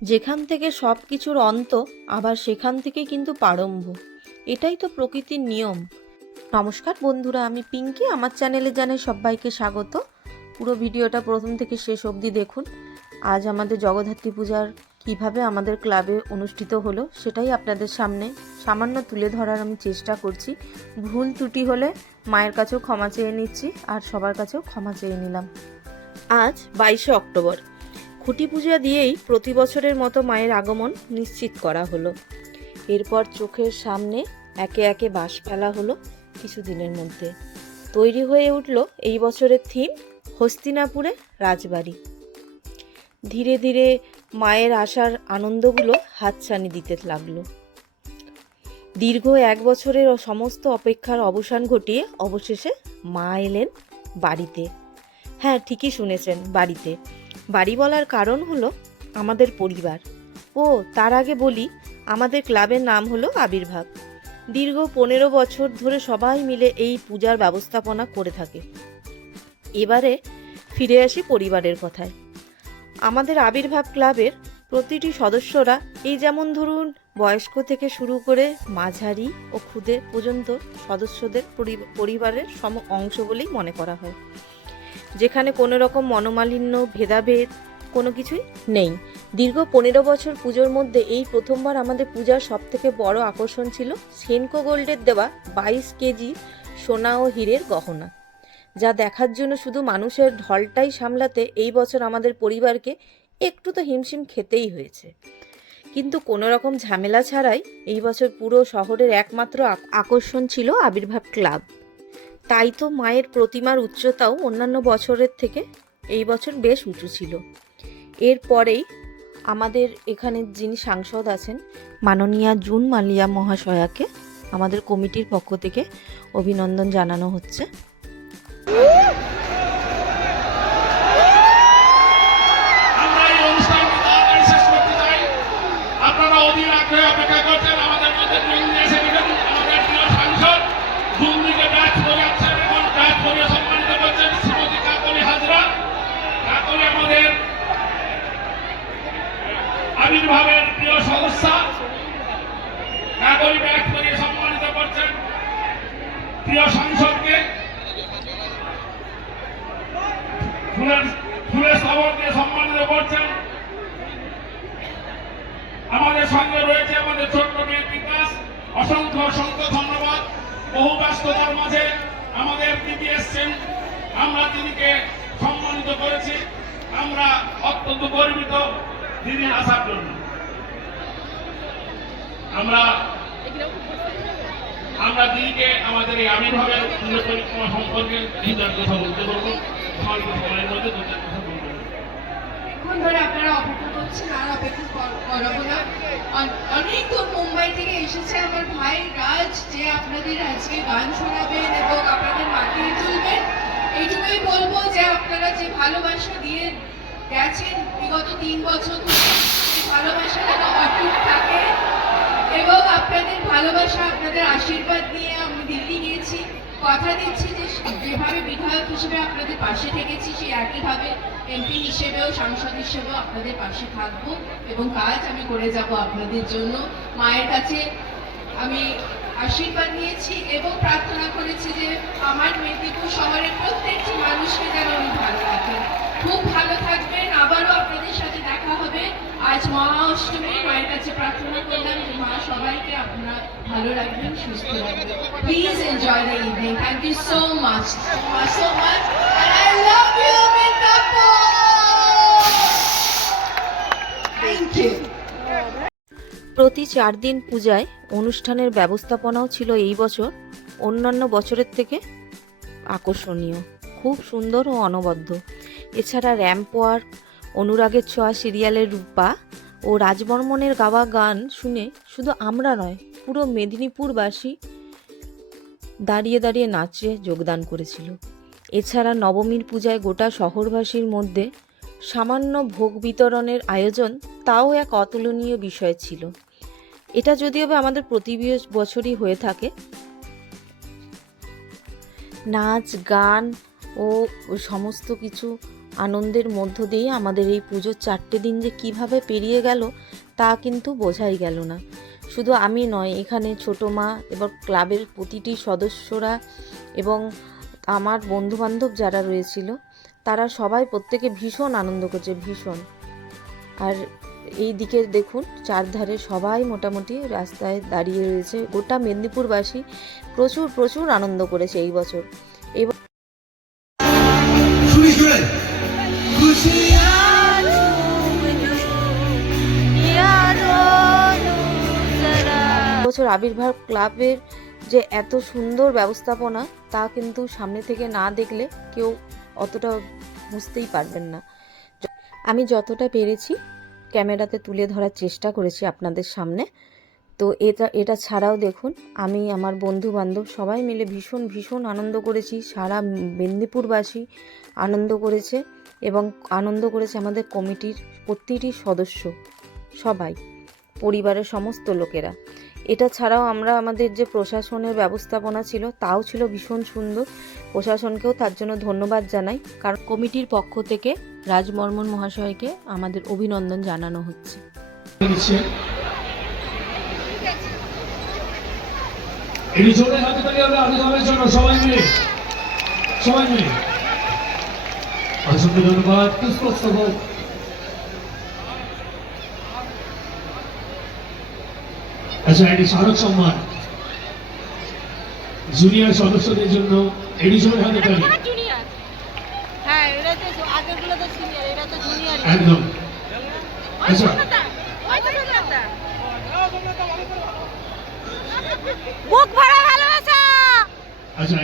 যেখান থেকে সব কিছুর অন্ত, আবার সেখান থেকে কিন্তু প্রারম্ভ। এটাই তো প্রকৃতির নিয়ম। নমস্কার বন্ধুরা, আমি পিঙ্কি। আমার চ্যানেলে জানাই সবাইকে স্বাগত। পুরো ভিডিওটা প্রথম থেকে শেষ অবধি দেখুন। আজ আমাদের জগদ্ধাত্রী পূজার কিভাবে আমাদের ক্লাবে অনুষ্ঠিত হলো সেটাই আপনাদের সামনে সামান্য তুলে ধরার আমি চেষ্টা করছি। ভুল ত্রুটি হলে মায়ের কাছেও ক্ষমা চেয়ে নিচ্ছি, আর সবার কাছেও ক্ষমা চেয়ে নিলাম। আজ 22শে অক্টোবর। খুঁটি পূজা দিয়েই প্রতি বছরের মতো মায়ের আগমন নিশ্চিত করা হলো। এরপর চোখের সামনে একে একে বাঁশ ফেলা হলো কিছুদিনের মধ্যে। তৈরি হয়ে উঠল এই বছরের থিম, হস্তিনাপুরে রাজবাড়ি। ধীরে ধীরে মায়ের আসার আনন্দগুলো হাতছানি দিতে লাগলো। দীর্ঘ 1 বছরের সমস্ত অপেক্ষার অবসান ঘটিয়ে অবশেষে মা এলেন বাড়িতে। হ্যাঁ, ঠিকই শুনেছেন, বাড়িতে। বাড়ি বলার কারণ হলো আমাদের পরিবার। ও তার আগে বলি, আমাদের ক্লাবের নাম হলো আবির্ভাব। দীর্ঘ 15 বছর ধরে সবাই মিলে এই পূজার ব্যবস্থাপনা করে থাকে। এবারে ফিরে আসি পরিবারের কথায়। আমাদের আবির্ভাব ক্লাবের প্রতিটি সদস্যরা, এই যেমন ধরুন বয়স্ক থেকে শুরু করে মাঝারি ও ক্ষুদে পর্যন্ত সদস্যদের পরিবারের সম অংশ বলেই মনে করা হয়, যেখানে কোনো রকম মনোমালিন্য, ভেদাভেদ কোনো কিছুই নেই। দীর্ঘ 15 বছর পুজোর মধ্যে এই প্রথমবার আমাদের পূজার সবথেকে বড় আকর্ষণ ছিল সেনকো গোল্ডের দেওয়া 22 কেজি সোনা ও হীরের গহনা, যা দেখার জন্য শুধু মানুষের ঢলটাই সামলাতে এই বছর আমাদের পরিবারকে একটু তো হিমশিম খেতেই হয়েছে। কিন্তু কোনো রকম ঝামেলা ছাড়াই এই বছর পুরো শহরের একমাত্র আকর্ষণ ছিল আবির্ভাব ক্লাব। তাই তো মায়ের প্রতিমার উচ্চতাও অন্যান্য বছরের থেকে এই বছর বেশ উঁচু ছিল। এরপরেই আমাদের এখানে যিনি সাংসদ আছেন, মাননীয়া জুন মালিয়া মহাশয়াকে আমাদের কমিটির পক্ষ থেকে অভিনন্দন জানানো হচ্ছে। আপনারা অধীর আগ্রহে অপেক্ষা করছেন আমাদের মধ্যে এসে দেখেন আমাদের প্রিয় সাংসদ জুন দিকে ব্যাচ বোঝাচ্ছেন এবং ব্যাচ বোঝে সম্মানিত করছেন শ্রীমতী কাকলি হাজরা। কাকলি আমাদের আবির্ভাবের প্রিয় সদস্য। কাকলি ব্যাচ বোঝে সম্মানিত করছেন প্রিয় সাংসদকে। ফুলের স্তবক দিয়ে সম্মানিত করছেন। আমাদের সঙ্গে রয়েছে আমাদের ছোট্ট মেয়ে বিকাশ। অসংখ্য অসংখ্য ধন্যবাদ। বহু ব্যস্ততার মাঝে আমাদের দিদি এসছেন, আমরা দিদিকে সম্মানিত করেছি। আমরা অত্যন্ত গর্বিত দিদি আসার জন্য। আমরা দিদিকে আমাদের এই আবির্ভাবের পুজো পরিক্রমা সম্পর্কে দুটার কথা বলতে পারবো। স্বল্প সময়ের মধ্যে দুটার কথা বলতে পারবো। এখন ধরে আপনারা অপেক্ষা করছেন, আর অপেক্ষা করাবো না। অনেক দূর মুম্বাই থেকে এসেছে আমার ভাই রাজ, যে আপনাদের আজকে গান শোনাবেন এবং আপনাদের মাতিয়ে তুলবেন। এইটুকুই বলবো যে আপনারা যে ভালোবাসা দিয়ে গেছেন বিগত 3 বছর ধরে, সেই ভালোবাসা যেন অটুট থাকে এবং আপনাদের ভালোবাসা, আপনাদের আশীর্বাদ নিয়ে আমি দিল্লি গিয়েছি। কথা দিচ্ছি যে যেভাবে বিধায়ক হিসেবে আপনাদের পাশে থেকেছি, সেই একইভাবে এমপি হিসেবেও, সাংসদ হিসেবেও আপনাদের পাশে থাকবো এবং কাজ আমি করে যাব আপনাদের জন্য। মায়ের কাছে আমি আশীর্বাদ নিয়েছি এবং প্রার্থনা করেছি যে আমার মেদিনীপুর শহরের প্রত্যেকটি মানুষকে যেন উনি ভালো রাখেন। খুব ভালো থাকবেন। আবারও আপনাদের সাথে দেখা হবে। আজ মহা অষ্টমী, মায়ের কাছে প্রার্থনা করলাম যে মা সবাইকে আপনারা ভালো রাখবেন, সুস্থ রাখবেন। Please enjoy the evening. Thank you so much, so much, and I love you, Midnapur. Thank you. প্রতি 4 দিন পূজায় অনুষ্ঠানের ব্যবস্থাপনাও ছিল এই বছর অন্যান্য বছরের থেকে আকর্ষণীয়, খুব সুন্দর ও অনবদ্য। এছাড়া র্যাম্প ওয়ার্ক, অনুরাগের ছোঁয়া সিরিয়ালের রূপা ও রাজবর্মনের গাওয়া গান শুনে শুধু আমরা নয়, পুরো মেদিনীপুরবাসী দাঁড়িয়ে দাঁড়িয়ে নাচে যোগদান করেছিল। এছাড়া নবমীর পূজায় গোটা শহরবাসীর মধ্যে সামান্য ভোগ বিতরণের আয়োজন, তাও এক অতুলনীয় বিষয় ছিল। এটা যদিও বা আমাদের প্রতি বছরই হয়ে থাকে। নাচ গান ও সমস্ত কিছু আনন্দের মধ্য দিয়ে আমাদের এই পুজোর 4টে দিন যে কিভাবে পেরিয়ে গেল তা কিন্তু বোঝাই গেল না। শুধু আমি নয়, এখানে ছোটো মা এবং ক্লাবের প্রতিটি সদস্যরা এবং আমার বন্ধুবান্ধব যারা রয়েছিল তারা সবাই প্রত্যেকে ভীষণ আনন্দ করছে, ভীষণ। আর এই দিকে দেখুন চারধারে সবাই মোটামুটি রাস্তায় দাঁড়িয়ে রয়েছে। গোটা মেদিনীপুরবাসী প্রচুর প্রচুর আনন্দ করেছে এই বছর। বছর আবির্ভাব ক্লাবের যে এত সুন্দর ব্যবস্থাপনা তা কিন্তু সামনে থেকে না দেখলে কেউ অতটা বুঝতেই পারবেন না। আমি যতটা পেরেছি ক্যামেরাতে তুলে ধরার চেষ্টা করেছি আপনাদের সামনে। তো এটা ছাড়াও দেখুন আমি আমার বন্ধু বান্ধব সবাই মিলে ভীষণ ভীষণ আনন্দ করেছি। সারা মেদিনীপুরবাসী আনন্দ করেছে এবং আনন্দ করেছে আমাদের কমিটির প্রতিটি সদস্য, সবাই, পরিবারের সমস্ত লোকেরা। এটা ছাড়াও আমরা আমাদের যে প্রশাসনের ব্যবস্থাপনা ছিল তাও ছিল ভীষণ সুন্দর। প্রশাসনকেও তার জন্য ধন্যবাদ জানাই, কারণ কমিটির পক্ষ থেকে রাজবর্মন মহাশয়কে আমাদের অভিনন্দন জানানো হচ্ছে। এটি জোরে হাতে তালি হবে আবির্ভাবের জন্য সবাই মিলে অসংখ্য ধন্যবাদ। পুষ্পস্তবক আচ্ছা, এটি স্মারক সম্মান জুনিয়র সদস্যদের জন্য। এটি জোরে হাতে তালি। একদম। আচ্ছা আচ্ছা,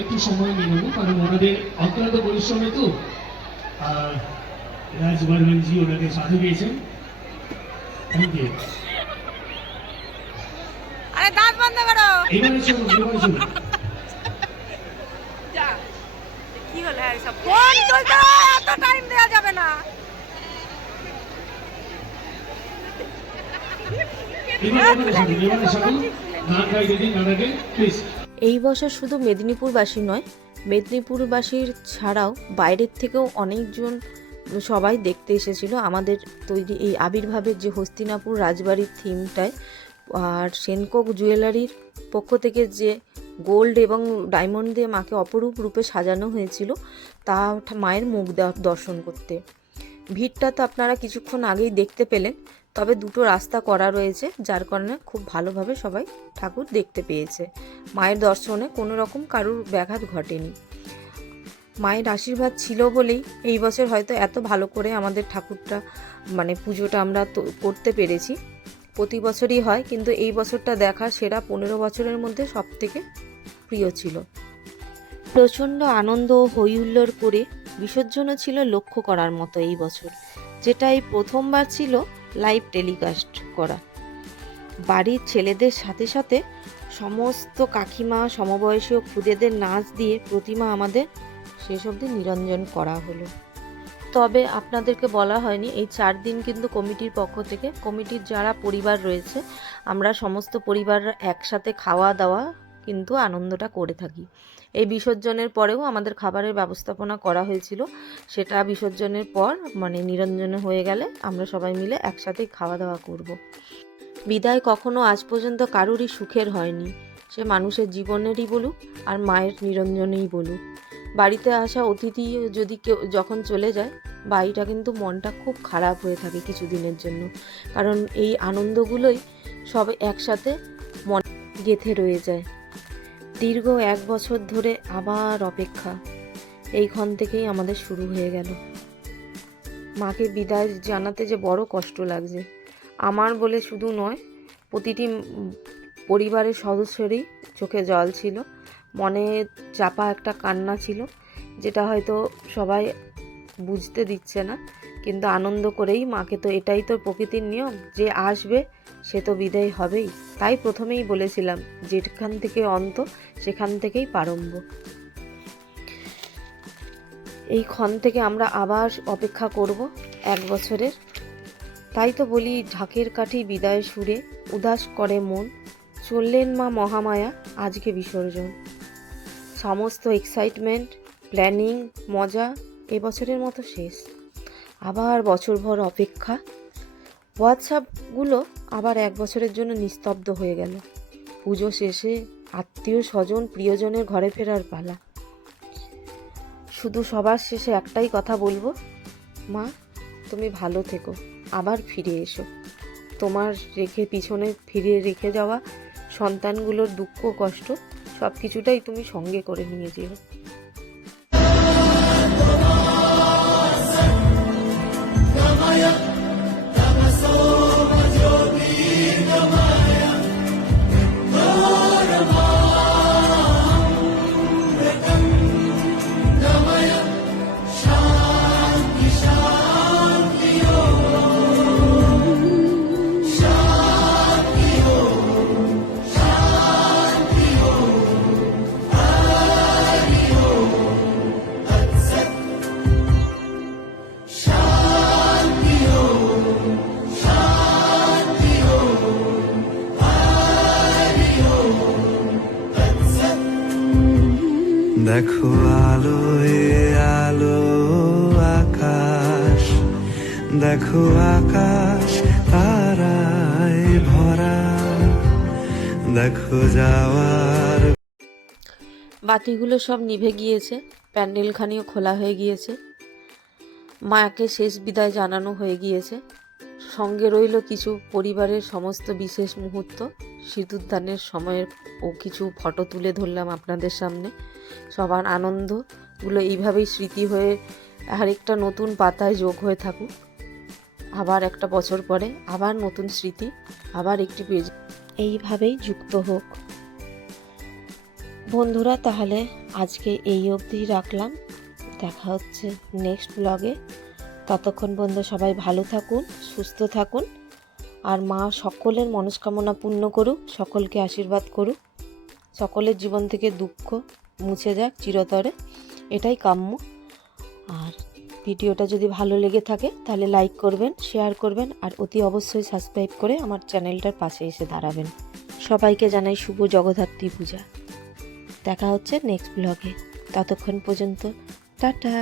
একটু সময় নিয়ে নেবো, কারণ ওনাদের অক্লান্ত পরিশ্রমে তো রাজবর্মনজি ওনাকে সাথে পেয়েছেন। Thank you. এবারে শুনুন। কি হলো সব ফোন তুলতে এত টাইম দেওয়া যাবে না। এই বছর শুধু মেদিনীপুরবাসী নয়, মেদিনীপুরবাসীর ছাড়াও বাইরের থেকেও অনেকজন সবাই দেখতে এসেছিল আমাদের তৈরি এই আবির্ভাবের যে হস্তিনাপুর রাজবাড়ির থিমটায়। আর সেনকোক জুয়েলারির পক্ষ থেকে যে গোল্ড এবং ডায়মন্ড দিয়ে মাকে অপরূপ রূপে সাজানো হয়েছিল তা মায়ের মুখ দর্শন করতে। ভিড়টা তো আপনারা কিছুক্ষণ আগেই দেখতে পেলেন, তবে দুটো রাস্তা করা রয়েছে যার কারণে খুব ভালোভাবে সবাই ঠাকুর দেখতে পেয়েছে। মায়ের দর্শনে কোনো রকম কারুর ব্যাঘাত ঘটেনি। মায়ের আশীর্বাদ ছিল বলেই এই বছর হয়তো এত ভালো করে আমাদের ঠাকুরটা পুজোটা আমরা করতে পেরেছি। প্রতি বছরই হয়, কিন্তু এই বছরটা দেখা সেরা 15 বছরের মধ্যে সব থেকে প্রিয় ছিল। প্রচণ্ড আনন্দ ও হইহুল্লোড় করে বিসর্জনও ছিল লক্ষ্য করার মতো এই বছর, যেটা এই প্রথমবার ছিল লাইভ টেলিকাস্ট করা। বাড়ির ছেলেদের সাথে সাথে সমস্ত কাকিমা, সমবয়সী ও খুদেদের নাচ দিয়ে প্রতিমা আমাদের শেষ অবধি নিরঞ্জন করা হলো। তবে আপনাদেরকে বলা হয়নি, এই 4 দিন কিন্তু কমিটির পক্ষ থেকে, কমিটির যারা পরিবার রয়েছে আমরা সমস্ত পরিবাররা একসাথে খাওয়া দাওয়া কিন্তু আনন্দটা করে থাকি। এই বিসর্জনের পরেও আমাদের খাবারের ব্যবস্থাপনা করা হয়েছিল, সেটা বিসর্জনের পর নিরঞ্জন হয়ে গেলে আমরা সবাই মিলে একসাথে খাওয়া দাওয়া করব। বিদায় কখনো আজ পর্যন্ত কারুরই সুখের হয়নি, সে মানুষের জীবনেরই বলুক আর মায়ের নিরঞ্জনেই বলুক। বাড়িতে আসা অতিথি যদি কেউ যখন চলে যায়, বাড়িটা কিন্তু মনটা খুব খারাপ হয়ে থাকে কিছুদিনের জন্য, কারণ এই আনন্দগুলোই সব একসাথে মন গেঁথে রয়ে যায়। দীর্ঘ 1 বছর ধরে আবার অপেক্ষা এইখান থেকেই আমাদের শুরু হয়ে গেল। মাকে বিদায় জানাতে যে বড় কষ্ট লাগছে, আমার বলে শুধু নয়, প্রতিটি পরিবারের সদস্যেরই চোখে জল ছিল, মনে চাপা একটা কান্না ছিল, যেটা হয়তো সবাই বুঝতে দিচ্ছে না, কিন্তু আনন্দ করেই মাকে, তো এটাই তো প্রকৃতির নিয়ম, যে আসবে সে তো বিদায় হবেই। তাই প্রথমেই বলেছিলাম যেখান থেকে অন্ত সেখান থেকেই প্রারম্ভ। এই ক্ষণ থেকে আমরা আবার অপেক্ষা করব 1 বছরের। তাই তো বলি, ঢাকের কাঠি বিদায় সুরে উদাস করে মন, চললেন মা মহামায়া আজকে বিসর্জন। সমস্ত এক্সাইটমেন্ট, প্ল্যানিং, মজা এবছরের মতো শেষ, আবার বছরভর অপেক্ষা। হোয়াটসঅ্যাপগুলো আবার 1 বছরের জন্য নিস্তব্ধ হয়ে গেল। পুজো শেষে আত্মীয় স্বজন প্রিয়জনের ঘরে ফেরার পালা। শুধু সবার শেষে একটাই কথা বলবো, মা তুমি ভালো থেকো, আবার ফিরে এসো। তোমার পিছনে ফিরে রেখে যাওয়া সন্তানগুলোর দুঃখ কষ্ট সব কিছুটাই তুমি সঙ্গে করে নিয়ে যেও। দেখো আলোয় আলো আকাশ, দেখো আকাশ তারায় ভরা, দেখো যাওয়ার। বাতিগুলো সব নিভে গিয়েছে, প্যান্ডেলখানিও খোলা হয়ে গিয়েছে, মাকে শেষ বিদায় জানানো হয়ে গিয়েছে। সঙ্গে রইল কিছু পরিবারের সমস্ত বিশেষ মুহূর্ত, সিঁদুরদানের সময়ের ও কিছু ফটো তুলে ধরলাম আপনাদের সামনে। সবার আনন্দগুলো এইভাবেই স্মৃতি হয়ে আরেকটা নতুন পাতায় যোগ হয়ে থাকুক। আবার একটা বছর পরে আবার নতুন স্মৃতি, আবার একটি পেজ এইভাবেই যুক্ত হোক। বন্ধুরা তাহলে আজকে এই অবধি রাখলাম, দেখা হচ্ছে নেক্সট ব্লগে। ততক্ষণ পর্যন্ত সবাই ভালো থাকুন, সুস্থ থাকুন, আর মা সকলের মনস্কামনা পূর্ণ করুক, সকলকে আশীর্বাদ করুক, সকলের জীবন থেকে দুঃখ মুছে যাক চিরতরে, এটাই কাম্য। আর ভিডিওটা যদি ভালো লেগে থাকে তাহলে লাইক করবেন, শেয়ার করবেন, আর অতি অবশ্যই সাবস্ক্রাইব করে আমার চ্যানেলটার পাশে এসে দাঁড়াবেন। সবাইকে জানাই শুভ জগদ্ধাত্রী পূজা। দেখা হচ্ছে নেক্সট ব্লগে, ততক্ষণ পর্যন্ত টাটা।